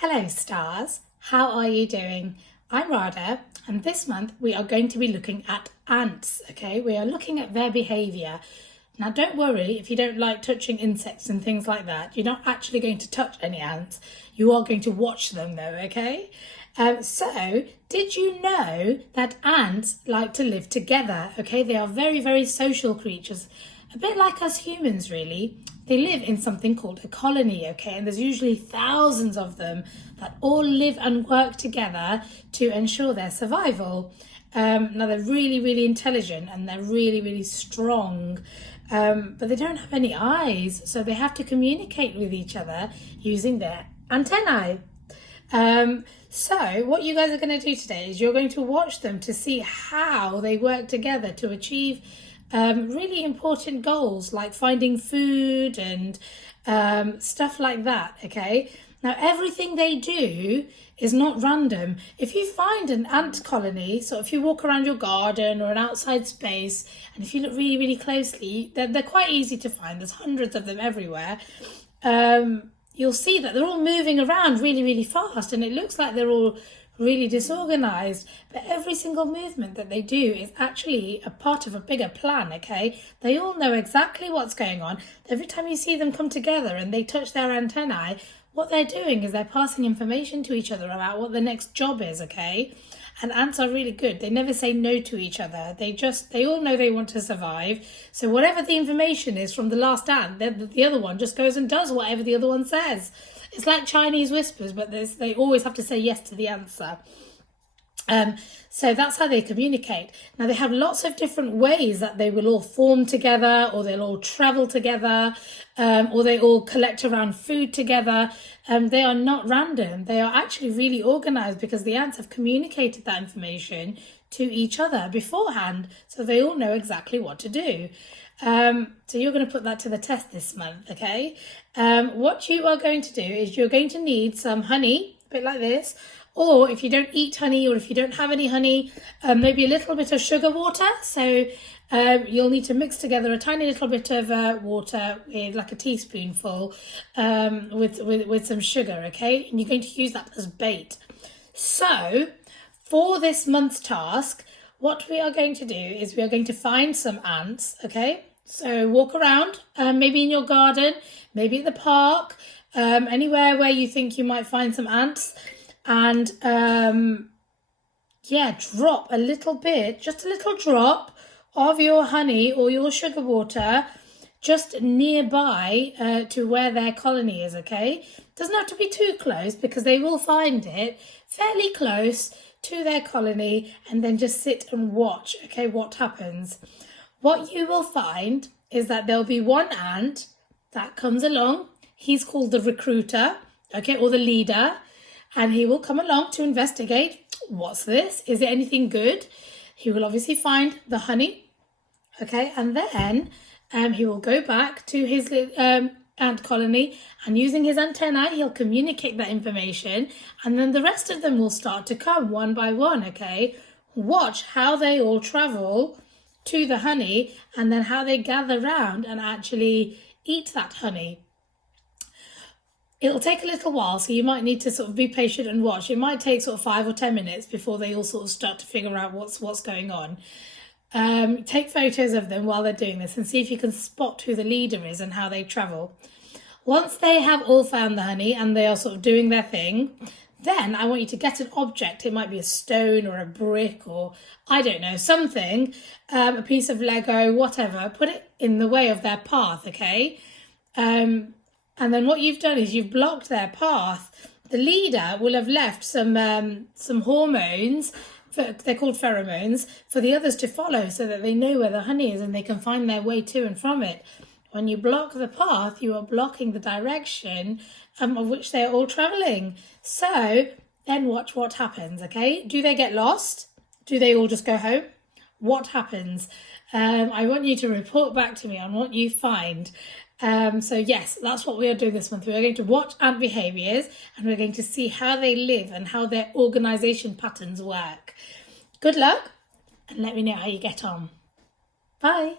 Hello stars, how are you doing? I'm Radha and this month we are going to be looking at ants, okay? We are looking at their behaviour. Now don't worry if you don't like touching insects and things like that. You're not actually going to touch any ants. You are going to watch them though, okay? So did you know that ants like to live together, okay? They are very, very social creatures, a bit like us humans really. They live in something called a colony, okay? And there's usually thousands of them that all live and work together to ensure their survival. Now they're really, really intelligent and they're really, really strong, but they don't have any eyes, so they have to communicate with each other using their antennae. So what you guys are going to do today is you're going to watch them to see how they work together to achieve really important goals like finding food and stuff like that, okay? Now everything they do is not random. If you find an ant colony, so if you walk around your garden or an outside space and if you look really, really closely, they're quite easy to find. There's hundreds of them everywhere. You'll see that they're all moving around really, really fast and it looks like they're all really disorganized, but every single movement that they do is actually a part of a bigger plan, okay? They all know exactly what's going on. Every time you see them come together and they touch their antennae, what they're doing is they're passing information to each other about what the next job is, okay? And ants are really good. They never say no to each other. They all know they want to survive. So whatever the information is from the last ant, the other one just goes and does whatever the other one says. It's like Chinese whispers, but they always have to say yes to the answer. So that's how they communicate. Now they have lots of different ways that they will all form together, or they'll all travel together, or they all collect around food together. They are not random. They are actually really organized because the ants have communicated that information to each other beforehand, so they all know exactly what to do. So you're going to put that to the test this month, okay? What you are going to do is you're going to need some honey, a bit like this, or if you don't eat honey or if you don't have any honey, maybe a little bit of sugar water. So you'll need to mix together a tiny little bit of water with like a teaspoonful with some sugar, okay? And you're going to use that as bait. So for this month's task, what we are going to do is we are going to find some ants, okay? So walk around, maybe in your garden, maybe at the park, anywhere where you think you might find some ants. And drop a little bit, just a little drop of your honey or your sugar water just nearby to where their colony is, okay? Doesn't have to be too close because they will find it fairly close to their colony, and then just sit and watch, okay, what happens. What you will find is that there'll be one ant that comes along. He's called the recruiter, okay, or the leader. And he will come along to investigate, what's this? Is it anything good? He will obviously find the honey, okay? And then he will go back to his ant colony, and using his antennae, he'll communicate that information. And then the rest of them will start to come one by one, okay? Watch how they all travel to the honey and then how they gather round and actually eat that honey. It'll take a little while, so you might need to sort of be patient and watch. It might take sort of 5 or 10 minutes before they all sort of start to figure out what's going on. Take photos of them while they're doing this and see if you can spot who the leader is and how they travel. Once they have all found the honey and they are sort of doing their thing, then I want you to get an object. It might be a stone or a brick or, I don't know, something, a piece of Lego, whatever. Put it in the way of their path, okay? And then what you've done is you've blocked their path. The leader will have left some hormones, they're called pheromones, for the others to follow so that they know where the honey is and they can find their way to and from it. When you block the path, you are blocking the direction of which they're all travelling. So then watch what happens, okay? Do they get lost? Do they all just go home? What happens? I want you to report back to me on what you find. So yes, that's what we are doing this month. We are going to watch ant behaviours and we're going to see how they live and how their organisation patterns work. Good luck and let me know how you get on. Bye.